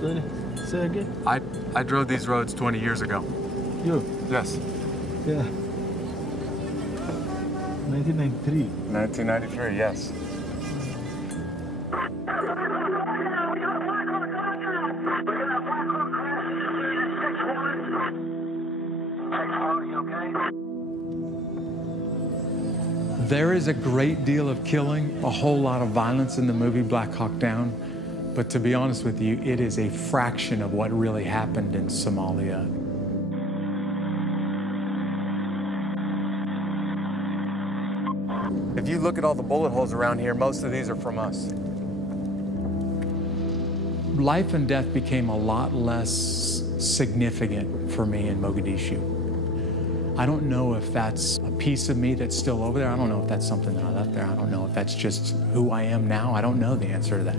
Really? Say again? I drove these roads 20 years ago. You? Yes. Yeah. 1993. 1993, yes. There is a great deal of killing, a whole lot of violence in the movie Black Hawk Down, but to be honest with you, it is a fraction of what really happened in Somalia. If you look at all the bullet holes around here, most of these are from us. Life and death became a lot less significant for me in Mogadishu. I don't know if that's a piece of me that's still over there. I don't know if that's something that I left there. I don't know if that's just who I am now. I don't know the answer to that.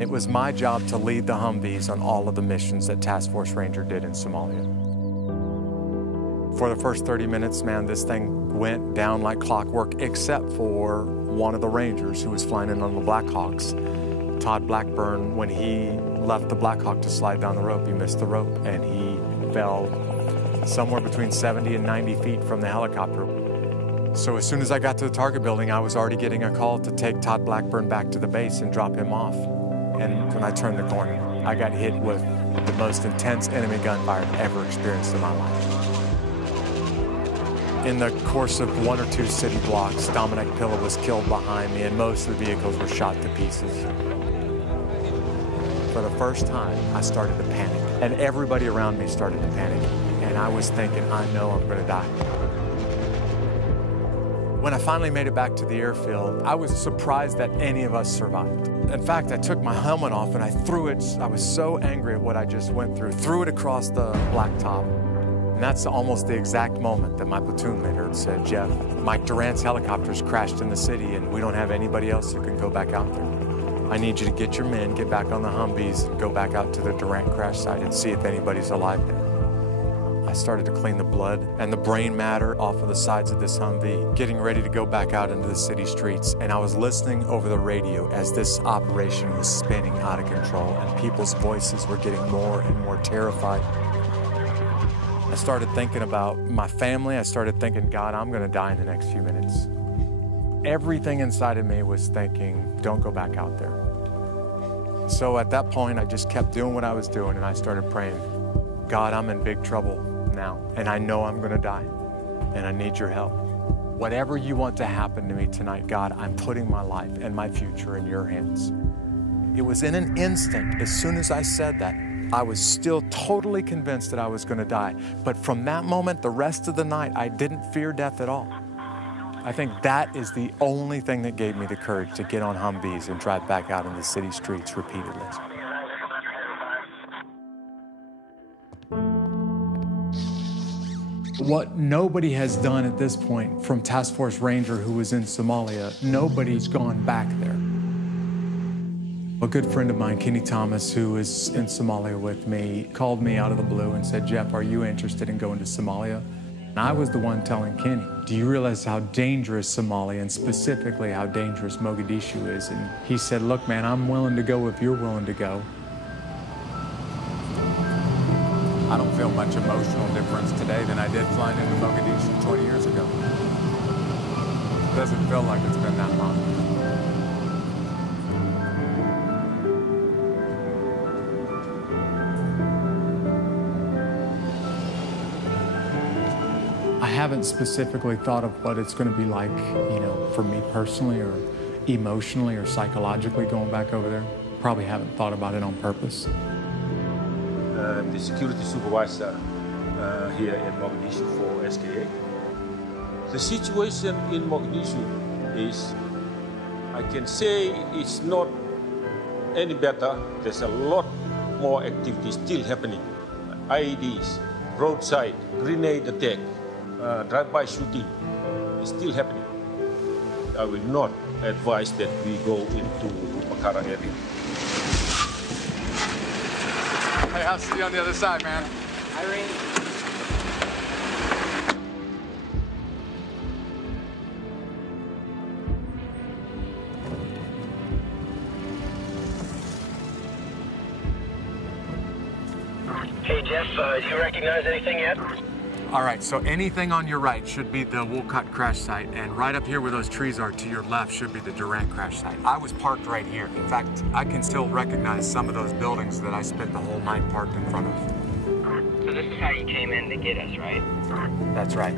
It was my job to lead the Humvees on all of the missions that Task Force Ranger did in Somalia. For the first 30 minutes, man, this thing went down like clockwork, except for one of the Rangers who was flying in on the Black Hawks. Todd Blackburn, when he left the Black Hawk to slide down the rope, he missed the rope and he fell somewhere between 70 and 90 feet from the helicopter. So as soon as I got to the target building, I was already getting a call to take Todd Blackburn back to the base and drop him off. And when I turned the corner, I got hit with the most intense enemy gunfire I've ever experienced in my life. In the course of 1 or 2 city blocks, Dominic Pilla was killed behind me and most of the vehicles were shot to pieces. For the first time, I started to panic and everybody around me started to panic. And I was thinking, I know I'm gonna die. When I finally made it back to the airfield, I was surprised that any of us survived. In fact, I took my helmet off and I threw it. I was so angry at what I just went through, threw it across the blacktop. And that's almost the exact moment that my platoon leader said, Jeff, Mike Durant's helicopters crashed in the city and we don't have anybody else who can go back out there. I need you to get your men, get back on the Humvees, and go back out to the Durant crash site and see if anybody's alive there. I started to clean the blood and the brain matter off of the sides of this Humvee, getting ready to go back out into the city streets. And I was listening over the radio as this operation was spinning out of control and people's voices were getting more and more terrified. I started thinking about my family. I started thinking, God, I'm gonna die in the next few minutes. Everything inside of me was thinking, don't go back out there. So at that point, I just kept doing what I was doing and I started praying, God, I'm in big trouble now, and I know I'm gonna die, and I need your help. Whatever you want to happen to me tonight, God, I'm putting my life and my future in your hands. It was in an instant, as soon as I said that, I was still totally convinced that I was gonna die. But from that moment, the rest of the night, I didn't fear death at all. I think that is the only thing that gave me the courage to get on Humvees and drive back out in the city streets repeatedly. What nobody has done at this point from Task Force Ranger who was in Somalia, nobody's gone back there. A good friend of mine, Kenny Thomas, who is in Somalia with me, called me out of the blue and said, Jeff, are you interested in going to Somalia? And I was the one telling Kenny, do you realize how dangerous Somalia and specifically how dangerous Mogadishu is? And he said, look, man, I'm willing to go if you're willing to go. I don't feel much emotional difference today than I did flying into Mogadishu 20 years ago. It doesn't feel like it's been that long. I haven't specifically thought of what it's going to be like, you know, for me personally or emotionally or psychologically going back over there. Probably haven't thought about it on purpose. The security supervisor here in Mogadishu for SKA. The situation in Mogadishu is, I can say it's not any better. There's a lot more activity still happening. IEDs, roadside, grenade attack, drive-by shooting is still happening. I will not advise that we go into Makara area. Hey, I'll see you on the other side, man. Irene. Hey, Jeff, do you recognize anything yet? All right, so anything on your right should be the Wolcott crash site, and right up here where those trees are to your left should be the Durant crash site. I was parked right here. In fact, I can still recognize some of those buildings that I spent the whole night parked in front of. So this is how you came in to get us, right? That's right.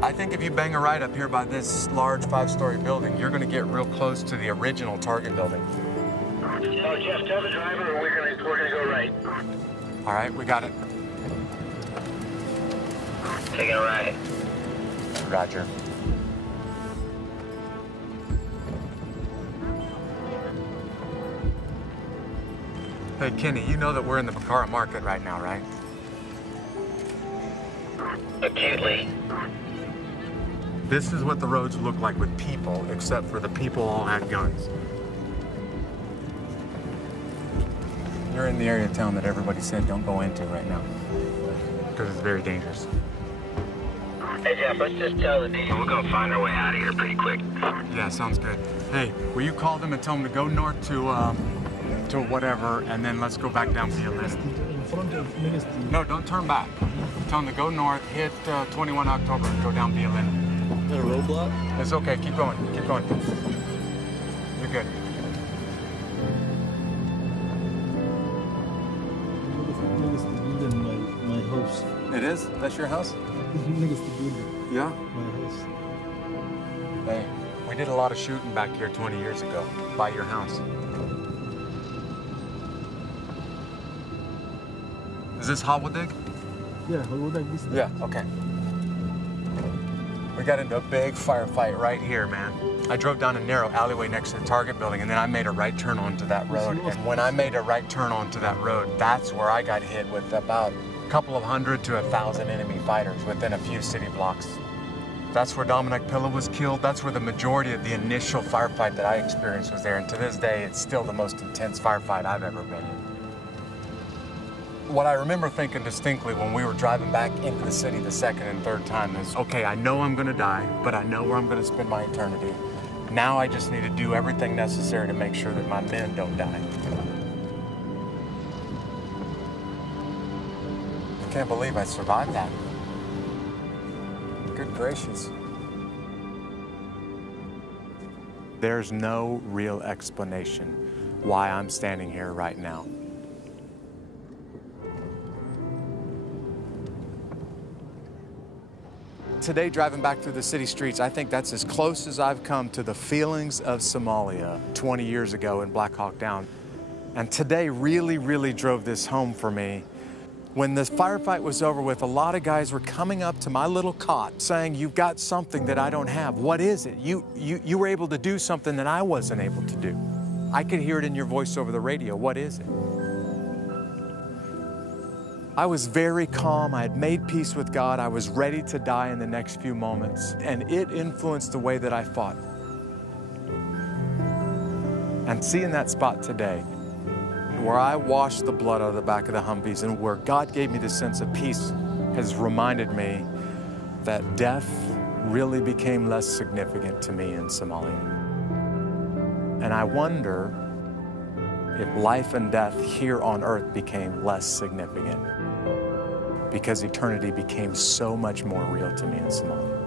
I think if you bang a right up here by this large 5-story building, you're gonna get real close to the original Target building. Oh, Jeff, tell the driver we're gonna go right. All right, we got it. Taking a right. Roger. Hey, Kenny, you know that we're in the Bacara market right now, right? Acutely. This is what the roads look like with people, except for the people all had guns. You're in the area of town that everybody said don't go into right now, because it's very dangerous. Hey, Jeff, let's just tell the people we're gonna find our way out of here pretty quick. Yeah, sounds good. Hey, will you call them and tell them to go north to whatever, and then let's go back down via Lynn. In front of Ministry. No, don't turn back. Tell them to go north, hit 21 October, and go down via Lynn. Is that a roadblock? It's okay, keep going, keep going. You're good. Next to building my house. It is? That's your house? Next to building Yeah. my house. Hey, we did a lot of shooting back here 20 years ago, by your house. Is this Hobbledig? Yeah, how would I miss that? Yeah, okay. We got into a big firefight right here, man. I drove down a narrow alleyway next to the Target building, and then I made a right turn onto that road. And when I made a right turn onto that road, that's where I got hit with about a couple of 100 to 1,000 enemy fighters within a few city blocks. That's where Dominic Pilla was killed. That's where the majority of the initial firefight that I experienced was there. And to this day, it's still the most intense firefight I've ever been in. What I remember thinking distinctly when we were driving back into the city the second and third time is, okay, I know I'm gonna die, but I know where I'm gonna spend my eternity. Now I just need to do everything necessary to make sure that my men don't die. I can't believe I survived that. Good gracious. There's no real explanation why I'm standing here right now. Today, driving back through the city streets, I think that's as close as I've come to the feelings of Somalia 20 years ago in Black Hawk Down. And today really, really drove this home for me. When this firefight was over with, a lot of guys were coming up to my little cot saying, you've got something that I don't have. What is it? You were able to do something that I wasn't able to do. I could hear it in your voice over the radio. What is it? I was very calm. I had made peace with God. I was ready to die in the next few moments. And it influenced the way that I fought. And seeing that spot today, where I washed the blood out of the back of the Humvees and where God gave me this sense of peace, has reminded me that death really became less significant to me in Somalia. And I wonder if life and death here on earth became less significant because eternity became so much more real to me in Somalia.